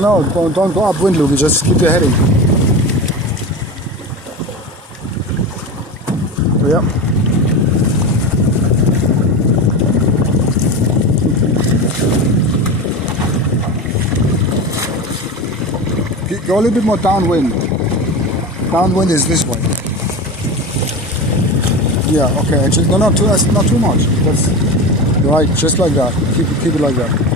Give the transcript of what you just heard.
No, don't go upwind, Luke. Just keep your heading. Yep. Go a little bit more downwind. Downwind is this way. Yeah, okay. Actually, no, not too much. That's right, just like that. Keep it like that.